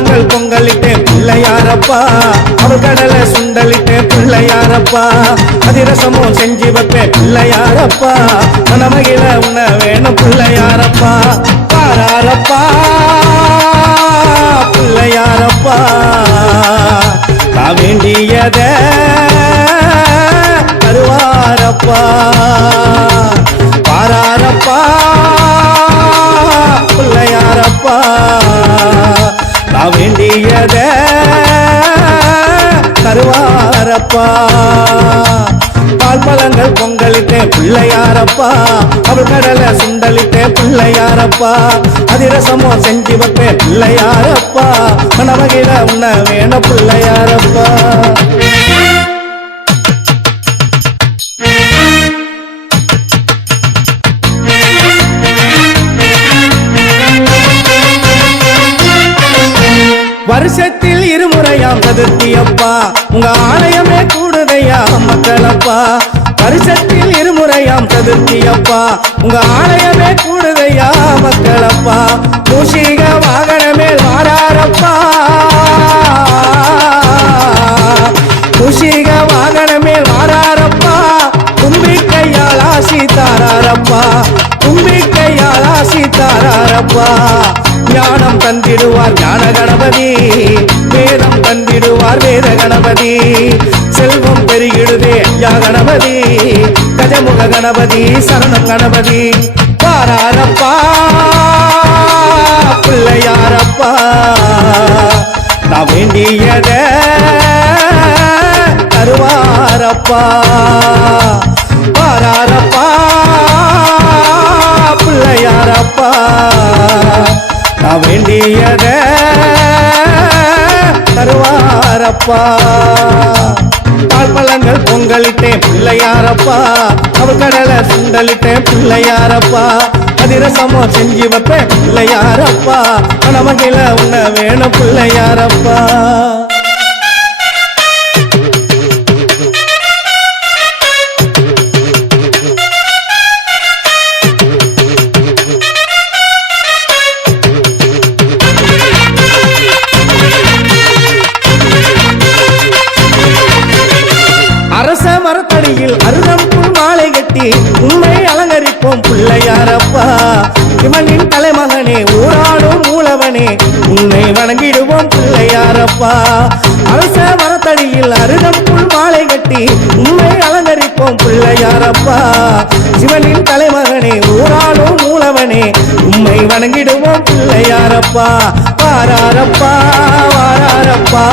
பழங்கள் பொங்கலிட்டேன் பிள்ளையாரப்பா அவள் கடலை சுண்டலிட்டேன் பிள்ளையாரப்பா அதிரசமும் செஞ்சு வைப்பேன் பிள்ளையாரப்பா மனமகிழ உண்ண வேணும் பிள்ளையாரப்பா பாராரப்பா பிள்ளையாரப்பா நான் வேண்டியத தருவாரப்பா பாராரப்பா பிள்ளையாரப்பா நான் வேண்டியத தருவாரப்பா பால் பழங்கள் பொங்கலிட்டேன் பிள்ளையாரப்பா அவள் கடலை சுண்டலிட்டேன் பிள்ளையாரப்பா அதிரசமோ செஞ்சு வைப்பேன் பிள்ளையாரப்பா மனமகிழ உண்ண வேணும் பிள்ளையாரப்பா வருஷத்தில் இருமுறையாம் சதுர்த்தியப்பா உங்க ஆலயமே கூடுதையா மக்களப்பா வருஷத்தில் இருமுறையாம் சதுர்த்தியப்பா உங்க ஆலயமே கூடுதையா மக்களப்பா மூஷிக வாகனமே வாராரப்பா மூஷிக வாகனமே வாராரப்பா தும்பிக்கையால் ஆசி தாராரப்பா தும்பிக்கையால் ஆசி தாராரப்பா ஞானம் தந்திடுவார் ஞான கணபதி வேதம் தந்திடுவார் வேத கணபதி செல்வம் பெருகிடுதே யா கணபதி கஜமுக கணபதி சரணம் கணபதி பாராரப்பா பிள்ளையாரப்பா நான் வேண்டியத தருவாரப்பா பாராரப்பா பிள்ளையாரப்பா நான் வேண்டியத தருவாரப்பா பால் பழங்கள் பொங்கலிட்டேன் பிள்ளையாரப்பா அவள் கடலை சுண்டலிட்டேன் பிள்ளையாரப்பா அதிரசமோ செஞ்சு வைப்பேன் பிள்ளையாரப்பா மனமகிழ உண்ண வேணும் பிள்ளையாரப்பா மரத்தடியில் அருகம்புல் மாலை கட்டி உண்மை அலங்கரிப்போம் பிள்ளையாரப்பா இவனின் தலைமகனே ஊராடும் மூலவனே உன்னை வணங்கிடுவோம் பிள்ளையாரப்பா அரச மரத்தடியில் அருகம்புல் மாலை கட்டி உண்மை அலங்கரிப்போம் பிள்ளையாரப்பா சிவனின் தலைமகனே ஊராடும் மூலவனே உண்மை வணங்கிடுவோம் பிள்ளையாரப்பா வாராரப்பா வாராரப்பா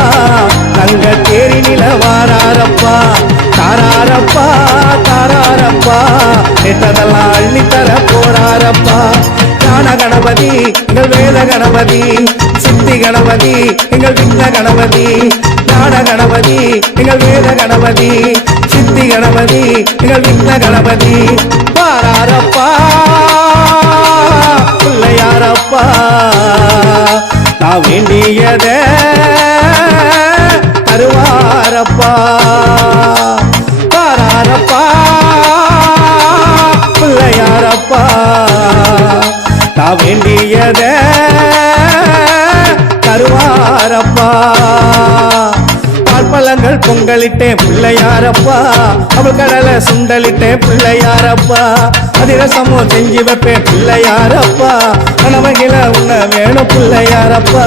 தங்க தேரி நில வாராரப்பா தாராரப்பா தாராரப்பா நேற்றதெல்லாம் அள்ளித்தர போறாரப்பா ஞான கணபதி எங்கள் வேத கணபதி சித்தி கணபதி எங்கள் விண்ண கணபதி ஞான கணபதி எங்கள் வேத கணபதி சித்தி கணபதி எங்கள் விண்ண கணபதி பாராரப்பா பிள்ளையாரப்பா நான் வேண்டியத தருவாரப்பா பாராரப்பா பிள்ளையாரப்பா நான் வேண்டியத தருவாரப்பா பால் பழங்கள் பொங்கலிட்டேன் பிள்ளையாரப்பா அவள் கடலை சுண்டலிட்டேன் பிள்ளையாரப்பா அதிரசமோ செஞ்சு வைப்பேன் பிள்ளையாரப்பா மனமகிழ உண்ண வேணும் பிள்ளையாரப்பா